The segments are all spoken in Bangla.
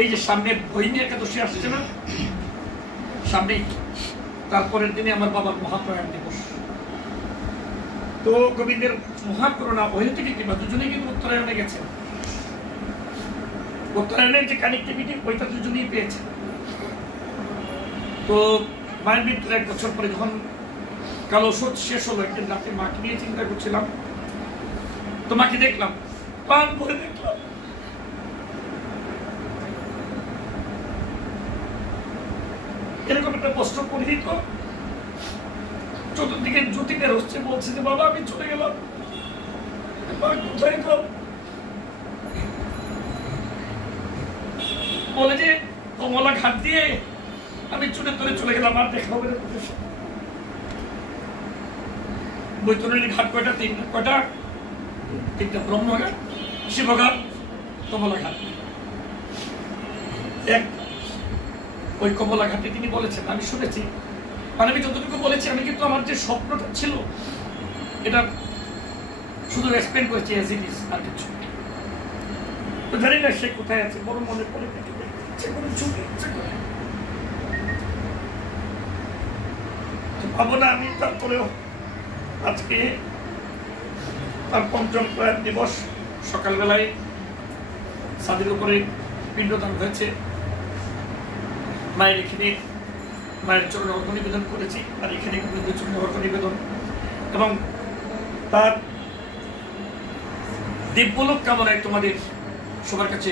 এই যে সামনে বৈনী একাদশী আসছে না, সামনেই তারপরের দিনে আমার বাবার মহাপ্রয়াণ দিবস। তো গোবিন্দের মহাকরুণা অহেতুক কৃপা, দুজনেই কিন্তু উত্তরায়ণে গেছেন। উত্তরায়ণের যে কানেক্টিভিটি ওইটা দুজনেই পেয়েছে। তো মায়ের মৃত্যুর 1 বছর পরে যখন কাল ওষুধ শেষ হলো, একদিন রাতে মাকে নিয়ে চিন্তা করছিলাম, তো মাকে দেখলাম, প্রাণ ভরে দেখলাম। এরকম একটা কষ্ট পরিহিত, চতুর্দিকে জ্যোতি বের হচ্ছে, বলছে যে বাবা আমি চলে গেলাম, কোথায় গেলাম? বলে যে কমলা ঘাট দিয়ে আমি চুলে ধরে চলে গেলাম, আর দেখা হবে না। বৈতরণী ঘাট কয়টা? কয়টা? 3টা, ব্রহ্মঘাট, শিবঘাট, কমলা ঘাট। এক ওই কমলা ঘাটে তিনি বলেছেন, আমি শুনেছি, মানে আমি যতটুকু বলেছি, আমি কিন্তু আমার যে স্বপ্নটা ছিল এটা শুধু এক্সপ্লেন করেছি এজ ইট ইজ, আর কিছু তো জানি না সে কোথায় আছে। বড় মনে পড়ে ভাবো না আমি। তারপরেও আজকে তার 5ম প্রয়াণ দিবস, সকালবেলায় ছাদের উপরে পিণ্ডদান হয়েছে। মায়ের এখানে মায়ের চরণে অর্ঘ্য নিবেদন করেছি, আর এখানে গোবিন্দের চরণে অর্ঘ্য নিবেদন, এবং তার দিব্যলোক কামনায় তোমাদের সবার কাছে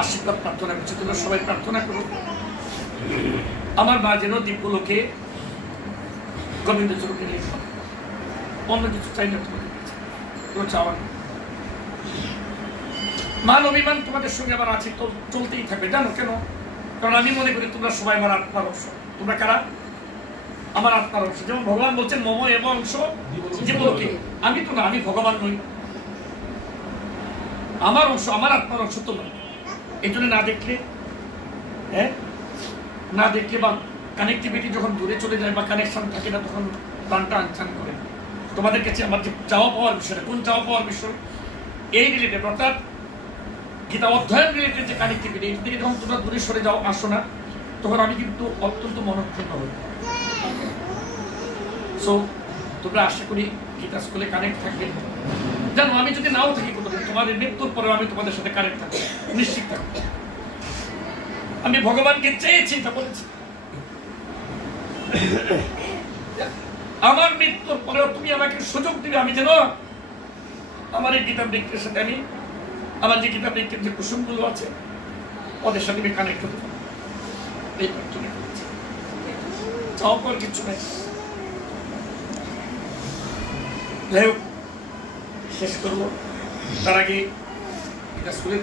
আশীর্বাদ প্রার্থনা করছি। তোমরা সবাই প্রার্থনা করো আমার মা যেন দিব্যলোকে গোবিন্দের চরণে লিখা, অন্য কিছু চাই না তোমাদের কাছে, কোনো চাওয়া না। মান অভিমান তোমাদের সঙ্গে আমার আছে, তো চলতেই থাকবে। জানো কেন? কারণ আমি মনে করি তোমরা সবাই আমার আত্মার অংশ। তোমরা কারা? আমার আত্মার অংশ। যেমন ভগবান বলছেন মম এব অংশ জীবলোকে, আমি তো না, আমি ভগবান নই, আমার অংশ, আমার আত্মার অংশ তোমরা। এই জন্য না দেখলে, না দেখলে বা কানেক্টিভিটি যখন দূরে চলে যায় বা কানেকশন থাকে না, তখন প্রাণটা আনছান করে। তোমাদের কাছে আমার যে চাওয়া পাওয়ার বিষয়টা, কোন চাওয়া পাওয়ার বিষয়? এই রিলেটেড, অর্থাৎ গীতা অধ্যয়ন রিলেটেড যে কানেক্টিভিটি, এটা থেকে যখন তোমরা দূরে সরে যাও, আসো না, তখন আমি কিন্তু অত্যন্ত মনক্ষুণ্ণ হই। সো তোমরা আশা করি গীতা স্কুলে কানেক্ট থাকবে। জানো আমি যদি নাও থাকি কোনোদিন, তোমাদের মৃত্যুর পরেও আমি তোমাদের সাথে কানেক্ট থাকবো, নিশ্চিত থাকবো। আমি ভগবানকে চেয়েছি, তা বলেছি। আমার মৃত্যুর পরেও তুমি আমাকে সুযোগ দিবে, আমি যেন আমার এই গীতা বৃক্ষের সাথে, আমি আমার যে গীতা বৃক্ষের যে কুসুমগুলো আছে ওদের সাথে আমি কানেক্ট হতে পারি। এই প্রার্থনা করেছি, চাও পর কিছু নেই। যাই হোক, শেষ করবো তার আগে গীতা স্কুলের